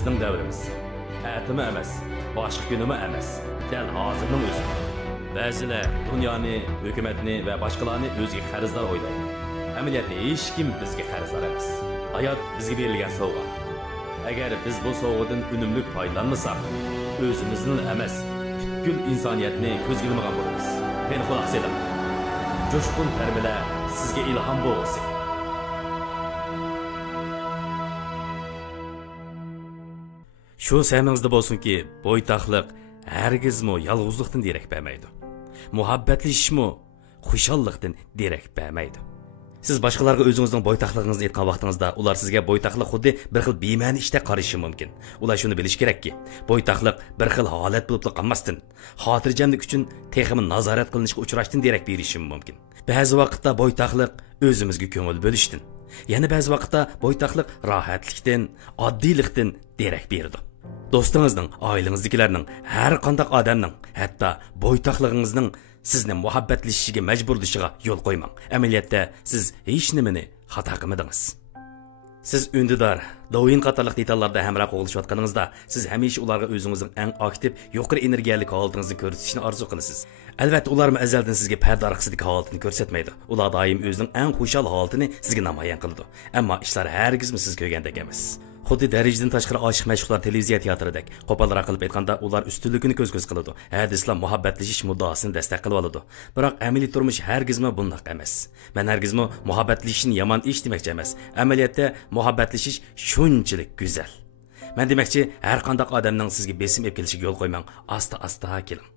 bizning davrimiz. Atimi emas, boshqa kunimi emas. Dal hozirning o'zi. Ba'zilar dunyoni, hukumatni va boshqalarni o'ziga qarzdor o'ylaydi. Amaliyotda hech kim bizga qarzdor emas. Hayot bizga berilgan sovg'a. Agar biz bu sovg'adan unumli foydalanmasak, o'zimizni emas, butkul insoniyatni ko'zga ilmagan bo'lamiz. Men quloq seling. Jo'shqin tarbiyalar sizga ilhom bo'lsin. Shu samingizda bo'lsinki, bo'ytaqliq hargizmi yolg'izlikdan derak bermaydi. Muhabbatlashishmi xushallikdan derak bermaydi. Siz boshqalarga o'zingizning bo'ytaqligingizni aytgan vaqtingizda ular sizga bo'ytaqlik xuddi bir xil bema'ni ishda qarashi mumkin. Ular shuni bilish kerakki, bo'ytaqlik bir xil holat bo'lib qolmasdan, xotirjamlik uchun texmi nazorat qilinishga uchrashdan derak berishi mumkin. Ba'zi vaqtda bo'ytaqlik o'zimizga ko'ngil bo'lishdan, yana ba'zi vaqtda bo'ytaqlik rohatlikdan, oddiylikdan derak berdi. Do'stingizning, oilangizdagilarning, har qanday odamning, hatto bo'ytaqligingizning sizni muhabbatlashishiga majburlashiga yo'l qo'ymang. Amaliyotda siz hech nimani xato qilmadingiz. Siz undidor, do'yin qatorliq detallarda hamroh bo'lishayotganingizda, siz hamisha ularga o'zingizning eng aktiv, yuqori energiyalik holatingizni ko'rsatishni orzu qilasiz. Albatta, ular azaldan sizga parda orqasidagi holatini ko'rsatmaydi. Ular doim o'zining eng xushal holatini sizga namoyon qiladi. Ammo ishlar hargizmi siz ko'rgandek emas. Xuddi darajadan tashqari oshiq mashhurlar televiziya teatridek qo'polroq qilib aytganda ular ustunligini ko'z qiladi. Hadislar muhabbatlashish muddaosini dastak qilib oladi. Biroq amaliy turmush hargizmi bunday emas. Men hargizmi muhabbatlashishni yomon ish demoqchi emas. Amaliyotda muhabbatlashish shunchalik go'zal. Men demoqchi, har qanday odamning sizga besim olib kelishiga yo'l qo'ymang. Asta-asta keling.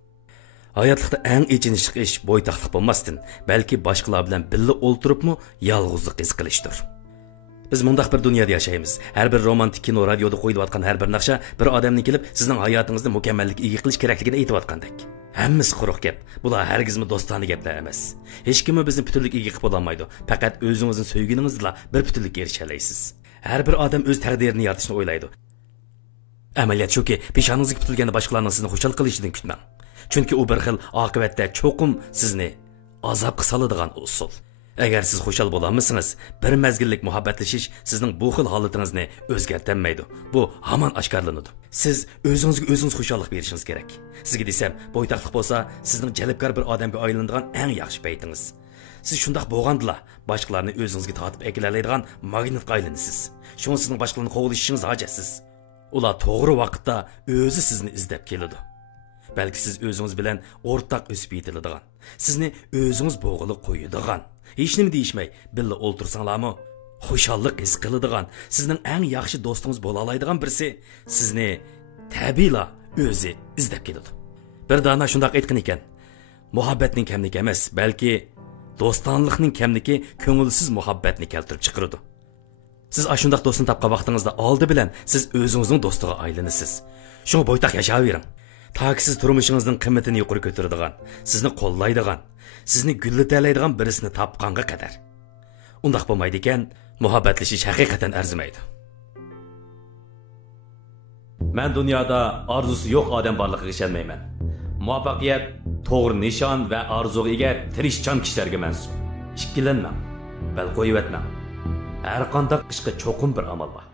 Hayotlikda eng ichinishli ish bo'ytaqlik bo'lmasdan, balki boshqalar bilan birga o'ltiribmi yolg'izlik his qilishdir. Biz mundaq bir dunyoda yashaymiz. Har bir romantik kino, radioda qo'yilayotgan har bir naqsha bir odamni kelib, sizning hayotingizni mukammallik ega qilish kerakligini aytayotgandek. Hammasi quruq gap. Bular hargizmi do'stona gaplar emas. Hech kim bizni butunlik ega qilib olmaydi. Faqat o'zingizning sevginingizla bir butunlikka erisha olasiz. Har bir odam o'z taqdirini yaratishni o'ylaydi. Amaliyat shuki, peshonangizga bitilganda boshqalarning sizni xushal qilishidan kutmang. Chunki u bir xil oqibatda cho'qim sizni azobga soladigan usul. Agar siz xushal bo'lolmasangiz, bir mazgillik muhabbatlashish sizning bu xil holatingizni o'zgartirmaydi. Bu hamon oshkorlanadi. Siz o'zingizga o'zingiz xushallik berishingiz kerak. Sizga desam, bo'ytaqlik bo'lsa, sizning jalbkor bir odamga aylanadigan eng yaxshi paytingiz. Siz shundoq bo'lgandila, boshqalarni o'zingizga tortib ekilaydigan magnitga aylanasiz. Shuni sizning boshqalarni qo'g'lishingiz hojatsiz. Ular to'g'ri vaqtda o'zi sizni izlab keladi. Balki siz o'zingiz bilan o'rtaq o'sib yetiladigan, sizni o'zingiz bo'g'ilib qo'yadigan, hech nima deyishmay birga o'ltirsanglarmi, xushallik his qiladigan, sizning eng yaxshi do'stingiz bo'la oladigan birisi sizni tabiiyla o'zi izlab keladi. Bir dana shundoq aytgan ekan, muhabbatning kamligi emas, balki do'stonlikning kamligi ko'ngilsiz muhabbatni keltirib chiqaradi. Siz ashundaq do'stni topgan vaqtingizda oldi bilan siz o'zingizning do'stiga aylanasiz. Shunga bo'ytaq yashayavering. Taki siz turmushingizning qimmatini yuqori ko'taradigan, sizni qo'llaydigan, sizni gullatalaydigan birisini topqanga qadar. Undaq bo'lmaydi ekan, muhabbatlashish haqiqatan arzimaydi. Men dunyoda orzusi yo'q odam borligiga ishonmayman. Muvaffaqiyat to'g'ri nishon va orzuga ega tirishchan kishilarga mansub. Ikkilanmang, bal qo'yib o'tmang. Har qanday ishga cho'qim bir amal bor.